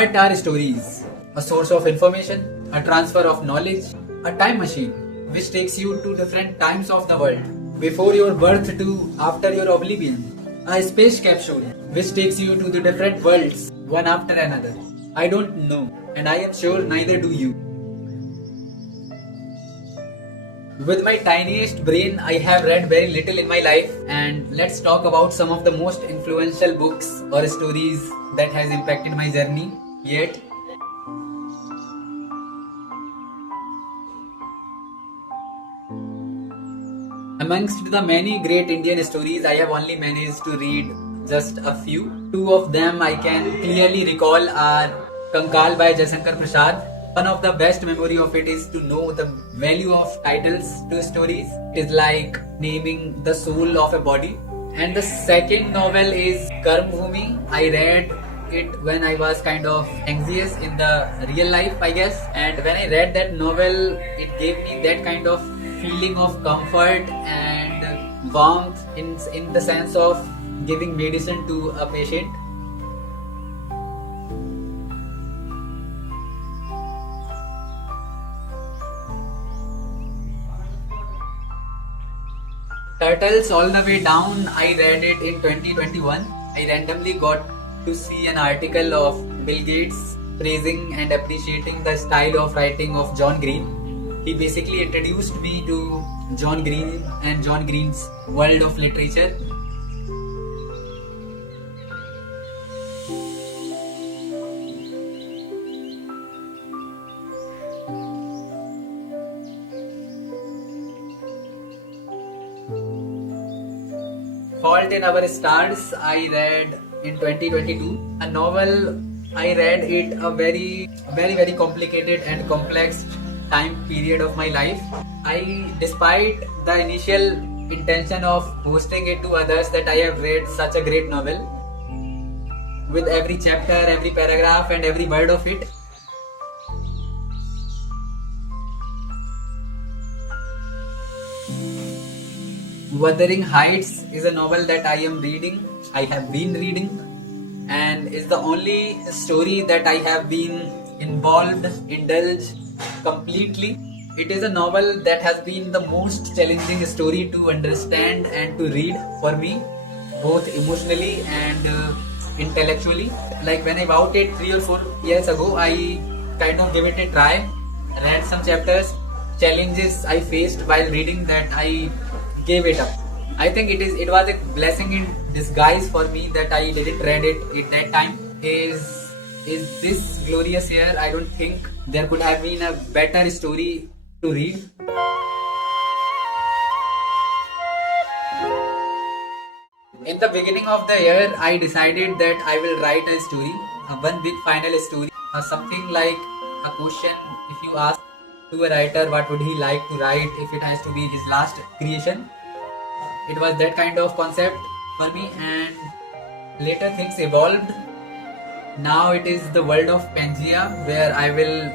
What are stories? A source of information, a transfer of knowledge, a time machine which takes you to different times of the world, before your birth to after your oblivion. A space capsule which takes you to the different worlds, one after another. I don't know, and I am sure neither do you. With my tiniest brain, I have read very little in my life, and let's talk about some of the most influential books or stories that has impacted my journey yet. Amongst the many great Indian stories, I have only managed to read just a few. Two of them I can clearly recall are Kangal by Jaishankar Prasad. One of the best memory of it is to know the value of titles to stories. It is like naming the soul of a body. And the second novel is Karm Bhumi. I read it when I was kind of anxious in the real life, I guess. And when I read that novel, it gave me that kind of feeling of comfort and warmth in the sense of giving medicine to a patient. Turtles All the Way Down, I read it in 2021. I randomly got to see an article of Bill Gates praising and appreciating the style of writing of John Green. He basically introduced me to John Green and John Green's world of literature. Fault in Our Stars, I read in 2022. A novel, I read it a very complicated and complex time period of my life. Despite the initial intention of boasting it to others that I have read such a great novel, with every chapter, every paragraph and every word of it, Wuthering Heights is a novel that I have been reading, and is the only story that I have been indulged completely. It is a novel that has been the most challenging story to understand and to read for me, both emotionally and intellectually. Like when I bought it 3 or 4 years ago, I kind of gave it a try, read some chapters, challenges I faced while reading that I gave it up. I think it was a blessing in disguise for me that I didn't read it at that time. Is this glorious year? I don't think there could have been a better story to read. In the beginning of the year, I decided that I will write a story, one big final story, something like a question. If you ask to a writer what would he like to write if it has to be his last creation, it was that kind of concept for me, and later things evolved. Now it is the world of Pangaea, where I will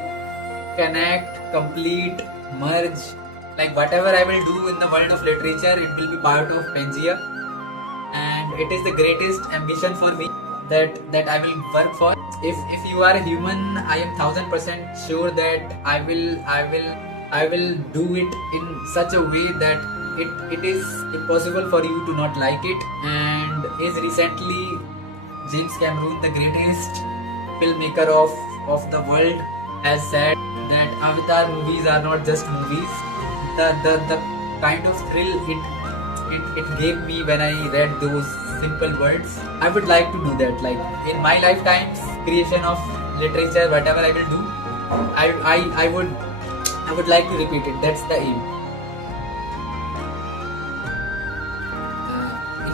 connect, complete, merge, like whatever I will do in the world of literature, it will be part of Pangaea, and it is the greatest ambition for me that I will work for. If you are a human, I am 1000% sure that I will do it in such a way that it is impossible for you to not like it. And is recently James Cameron, the greatest filmmaker of the world, has said that Avatar movies are not just movies. The kind of thrill it gave me when I read those simple words, I would like to do that. Like in my lifetimes, creation of literature, whatever I will do, I would like to repeat it. That's the aim.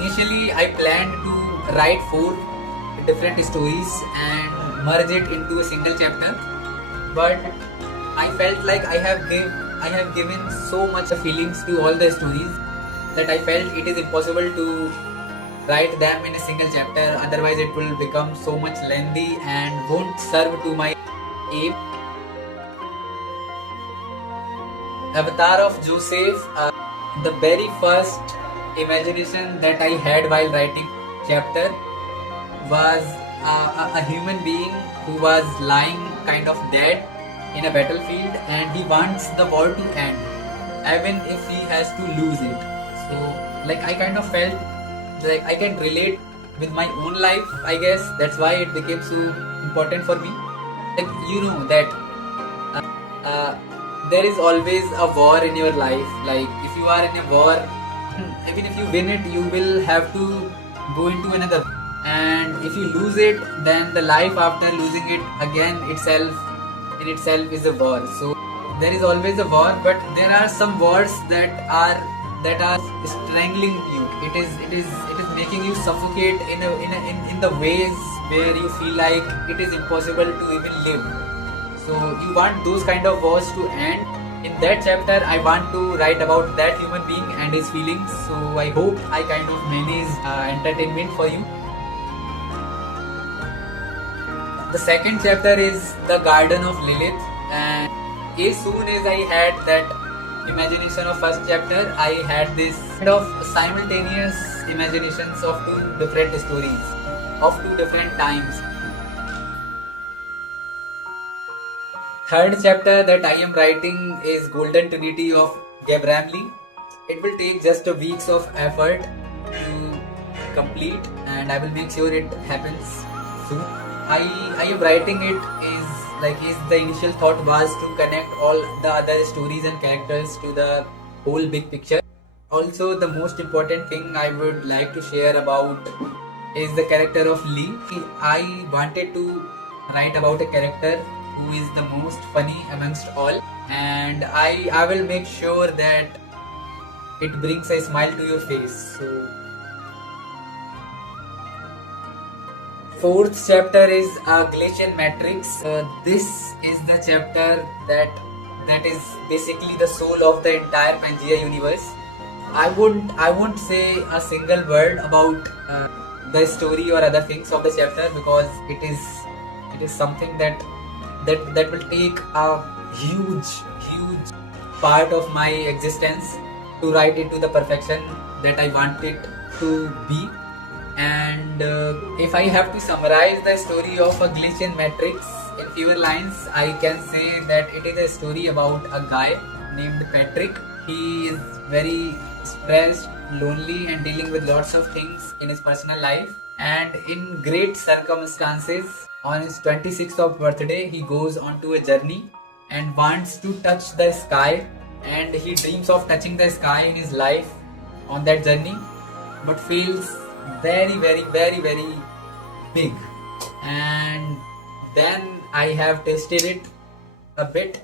Initially, I planned to write 4 different stories and merge it into a single chapter, but I felt like I have given so much feelings to all the stories that I felt it is impossible to write them in a single chapter. Otherwise, it will become so much lengthy and won't serve to my aim. Avatar of Joseph, the very first imagination that I had while writing chapter was a human being who was lying kind of dead in a battlefield, and he wants the war to end even if he has to lose it. So like I kind of felt like I can relate with my own life, I guess. That's why it became so important for me. Like you know that uh, there is always a war in your life. Like if you are in a war, even if you win it, you will have to go into another, and if you lose it, then the life after losing it again itself is a war. So there is always a war, but there are some wars that are strangling you. It is making you suffocate in the ways where you feel like it is impossible to even live. So you want those kind of wars to end. In that chapter, I want to write about that human being and his feelings. So I hope I kind of manage entertainment for you. The second chapter is the Garden of Lilith, and as soon as I had that imagination of first chapter, I had this kind of simultaneous imaginations of two different stories, of two different times. Third chapter that I am writing is Golden Trinity of Gabramli. It will take just a weeks of effort to complete, and I will make sure it happens soon. I am writing it is the initial thought was to connect all the other stories and characters to the whole big picture. Also, the most important thing I would like to share about is the character of Lee. I wanted to write about a character who is the most funny amongst all, and I will make sure that it brings a smile to your face. So fourth chapter is Glacian Matrix. This is the chapter that is basically the soul of the entire Pangaea universe. I won't say a single word about the story or other things of the chapter, because it is something that will take a huge part of my existence to write it to the perfection that I want it to be. And if I have to summarize the story of a Glacian Matrix in fewer lines, I can say that it is a story about a guy named Patrick. He is very stressed, lonely, and dealing with lots of things in his personal life. And in great circumstances, on his 26th of birthday, he goes onto a journey and wants to touch the sky. And he dreams of touching the sky in his life on that journey, but feels very big. And then I have tested it a bit,